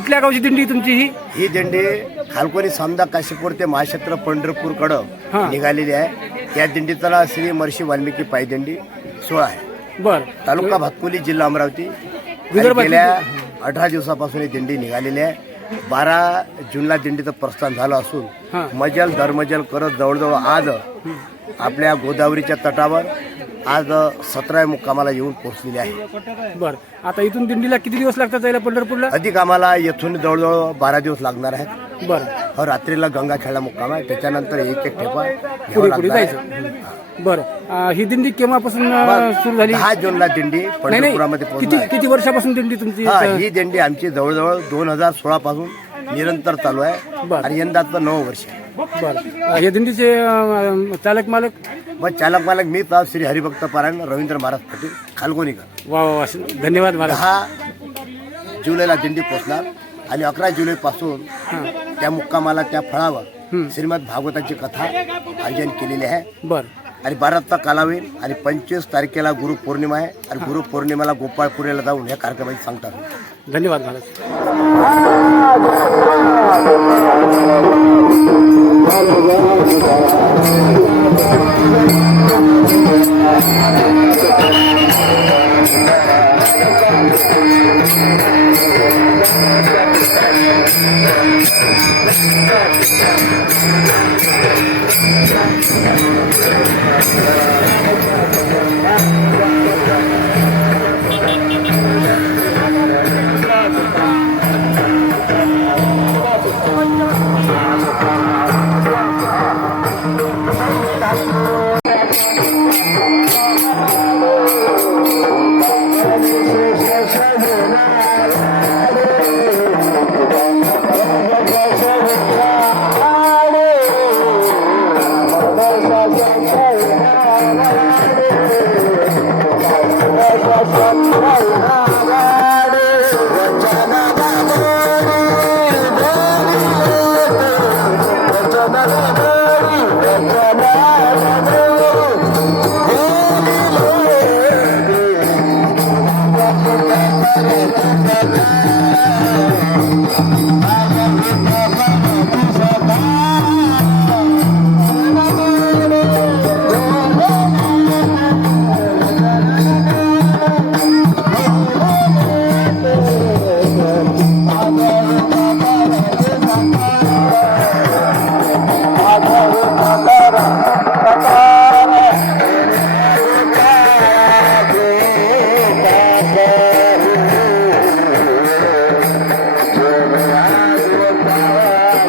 कोणत्या गावची दिंडी तुमची ही? ही दिंडी खालकोनी समदा काशीपूर ते महाक्षेत्र पंढरपूरकडं हा. निघालेली आहे. या दिंडीचा श्री महर्षी वाल्मिकी पायदिंडी सोहळा आहे. बर. तालुका भातकुली जिल्हा अमरावती. विदर्भातील- गेल्या अठरा दिवसापासून ही दिंडी निघालेली आहे. बारा जूनला दिंडीचं प्रस्थान झालं हा. असून मजल दरमजल करत जवळजवळ आज आपल्या गोदावरीच्या तटावर आज सतरा मुक्कामाला येऊन पोहोचलेली आहे. बर. आता इथून दिंडीला किती दिवस लागतात जायला पंढरपूरला? अधिक आम्हाला येथून जवळजवळ बारा दिवस लागणार आहेत. बर. हो रात्रीला गंगाखेडला मुक्काम आहे. त्याच्यानंतर एक एक ठेपा घ्यावं पुढे पुढे लागणार आहे. जायचं. बर. अं, ही दिंडी केव्हापासून अं, सुरू झाली? दहा जूनला दिंडी नाही पंढरपुरामध्ये नाही किती पोहोचणार. किती वर्षापासून दिंडी तुमची हा ही दिंडी आमची जवळजवळ दोन हजार सोळा पासून निरंतर चालू आहे बरं. आणि यंदाचं नवं वर्ष आहे. बर. अं, या दिंडीचे अं, चालक मालक? मग चालक मालक मी तर श्री हरिभक्त पारायण रवींद्र महाराज पाटील खालगोनीकर. वा वा वा. धन्यवाद महाराज. दहा जुलैला दिंडी पोहोचणार आणि अकरा जुलैपासून त्या मुक्कामाला त्या फळावर श्रीमद भागवताची कथा आयोजन केलेली आहे. बर. आणि बाराचा तारखा आणि पंचवीस तारखेला गुरुपौर्णिमा आहे. आणि गुरुपौर्णिमेला गोपाळपुरेला जाऊन या कार्यक्रमाची सांगतात. धन्यवाद महाराज. Let's go. I'm